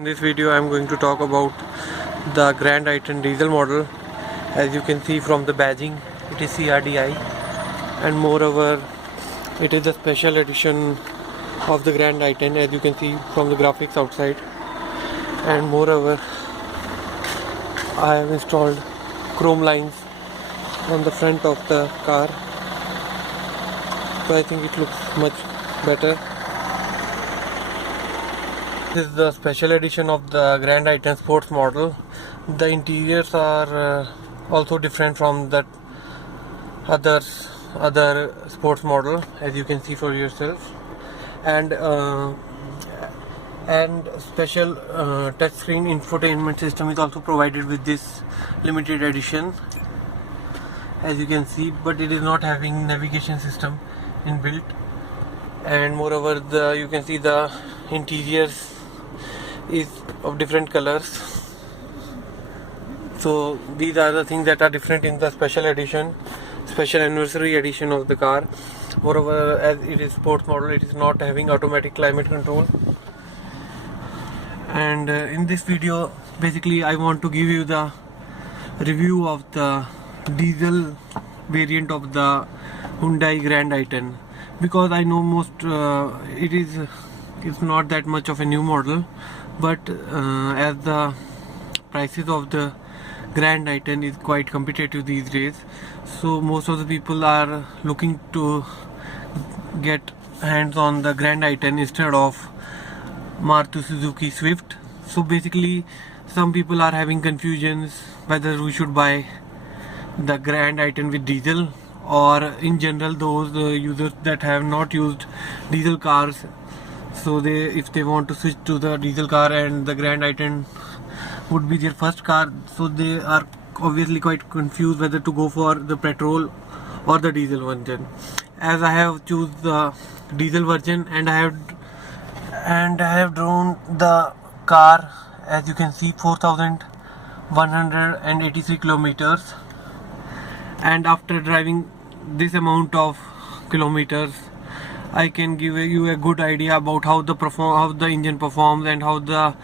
In this video I am going to talk about the Grand i10 diesel model. As you can see from the badging, it is CRDI, and moreover it is a special edition of the Grand i10, as you can see from the graphics outside. And moreover I have installed chrome lines on the front of the car, so I think it looks much better. This is the special edition of the Grand i10 Sports model. The interiors are also different from the other sports model, as you can see for yourself. And special touchscreen infotainment system is also provided with this limited edition, as you can see, but it is not having navigation system inbuilt. And moreover, you can see the interiors is of different colors. So these are the things that are different in the special anniversary edition of the car. Moreover, as it is sports model, it is not having automatic climate control. And in this video basically I want to give you the review of the diesel variant of the Hyundai Grand i10, because I know most it's not that much of a new model, but as the prices of the Grand i10 is quite competitive these days, so most of the people are looking to get hands on the Grand i10 instead of Maruti Suzuki Swift. So basically some people are having confusions whether we should buy the Grand i10 with diesel, or in general those users that have not used diesel cars, so if they want to switch to the diesel car and the Grand i10 would be their first car, so they are obviously quite confused whether to go for the petrol or the diesel version. As I have choose the diesel version, and I have driven the car, as you can see, 4,183 kilometers. And after driving this amount of kilometers, I can give you a good idea about how the engine performs, and how the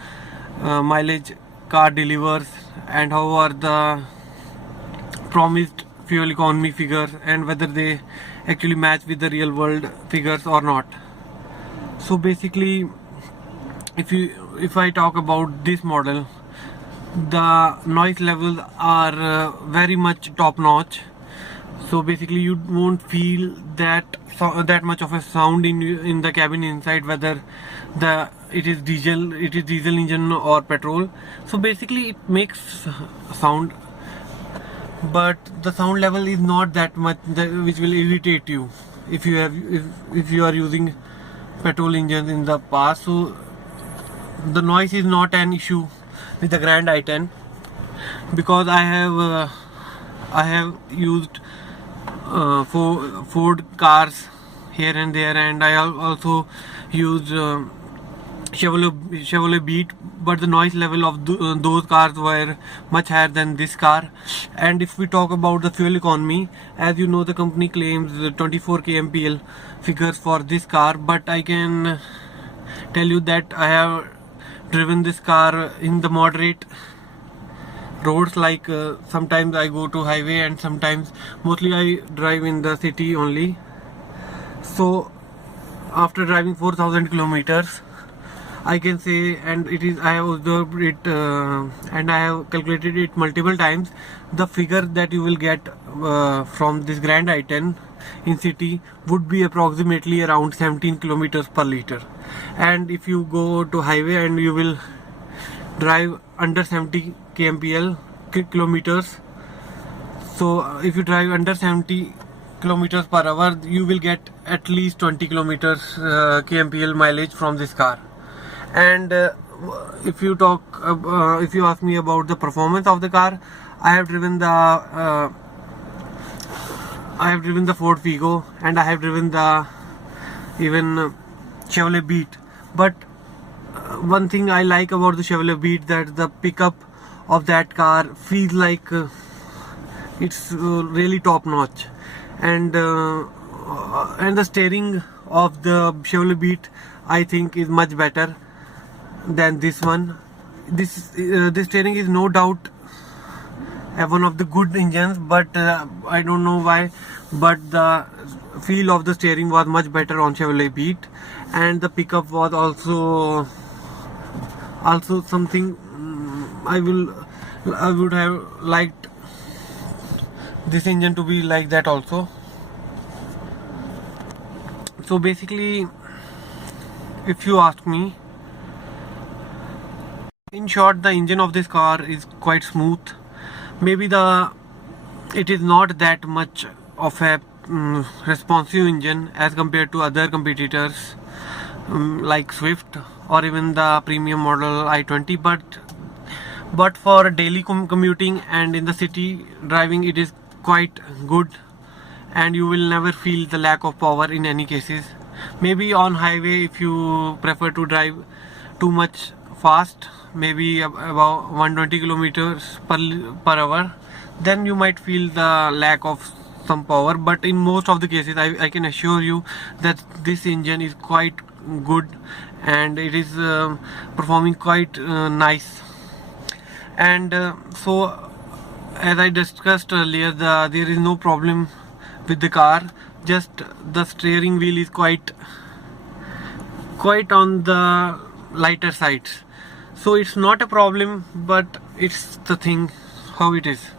mileage car delivers, and how are the promised fuel economy figures, and whether they actually match with the real world figures or not. So basically, if I talk about this model, the noise levels are very much top notch. So basically you won't feel that much of a sound in the cabin inside, whether it is diesel engine or petrol. So basically it makes sound, but the sound level is not that much which will irritate you if you are using petrol engines in the past. So the noise is not an issue with the Grand i10, because I have used Ford cars here and there, and I also used Chevrolet Beat, but the noise level of those cars were much higher than this car. And if we talk about the fuel economy, as you know, the company claims 24 kmpl figures for this car, but I can tell you that I have driven this car in the moderate roads, like sometimes I go to highway, and sometimes mostly I drive in the city only. So after driving 4,000 kilometers, I can say, and I have observed it and I have calculated it multiple times, the figure that you will get from this Grand i10 in city would be approximately around 17 kilometers per liter. And if you go to highway and you will drive under 70 kilometers, so if you drive under 70 kilometers per hour, you will get at least 20 kilometers kmpl mileage from this car. And if you ask me about the performance of the car, I have driven the Ford Figo, and I have driven the even Chevrolet Beat. But one thing I like about the Chevrolet Beat, that the pickup of that car feels like it's really top notch, and the steering of the Chevrolet Beat I think is much better than this one. this steering is no doubt one of the good engines, but I don't know why, but the feel of the steering was much better on Chevrolet Beat, and the pickup was also something. I would have liked this engine to be like that also. So basically, if you ask me, in short, the engine of this car is quite smooth. Maybe it is not that much of a responsive engine as compared to other competitors like Swift or even the premium model i20, but for daily commuting and in the city driving, it is quite good, and you will never feel the lack of power in any cases. Maybe on highway, if you prefer to drive too much fast, maybe about 120 kilometers per hour, then you might feel the lack of some power. But in most of the cases, I can assure you that this engine is quite good, and it is performing quite nice. And so, as I discussed earlier, there is no problem with the car. Just the steering wheel is quite on the lighter side, so it's not a problem, but it's the thing how it is.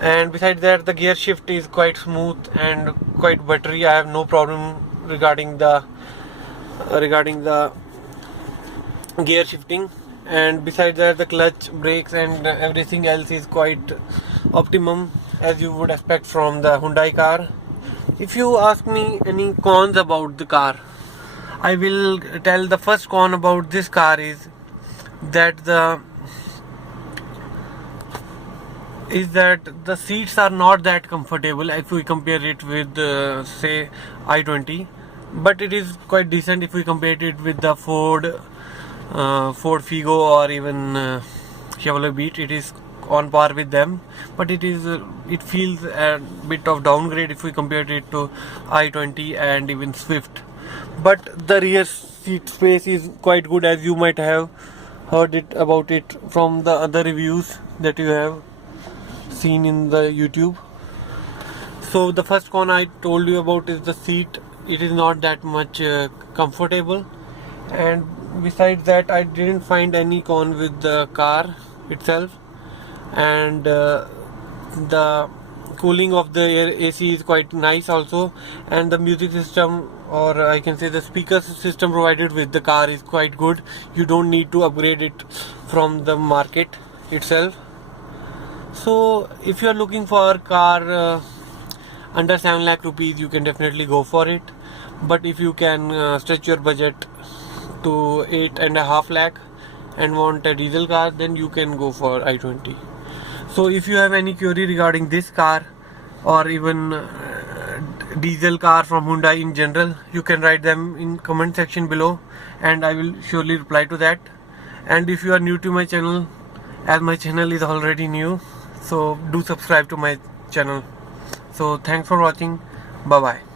And besides that, the gear shift is quite smooth and quite buttery. I have no problem regarding the gear shifting. And besides that, the clutch, brakes and everything else is quite optimum, as you would expect from the Hyundai car. If you ask me any cons about the car, I will tell the first con about this car is that the seats are not that comfortable if we compare it with say i20, but it is quite decent if we compare it with the Ford Figo or even Chevrolet Beat. It is on par with them, but it feels a bit of downgrade if we compare it to i20 and even Swift. But the rear seat space is quite good, as you might have heard about it from the other reviews that you have seen in the YouTube. So the first con I told you about is the seat. It is not that much comfortable, and besides that, I didn't find any con with the car itself. And the cooling of the AC is quite nice also, and the music system, or I can say the speaker system provided with the car, is quite good. You don't need to upgrade it from the market itself. So if you are looking for a car under 7 lakh rupees, you can definitely go for it. But if you can stretch your budget to 8.5 lakh and want a diesel car, then you can go for i20. So if you have any query regarding this car or even diesel car from Hyundai in general, you can write them in comment section below, and I will surely reply to that. And if you are new to my channel, as my channel is already new, so do subscribe to my channel. So thanks for watching. Bye bye.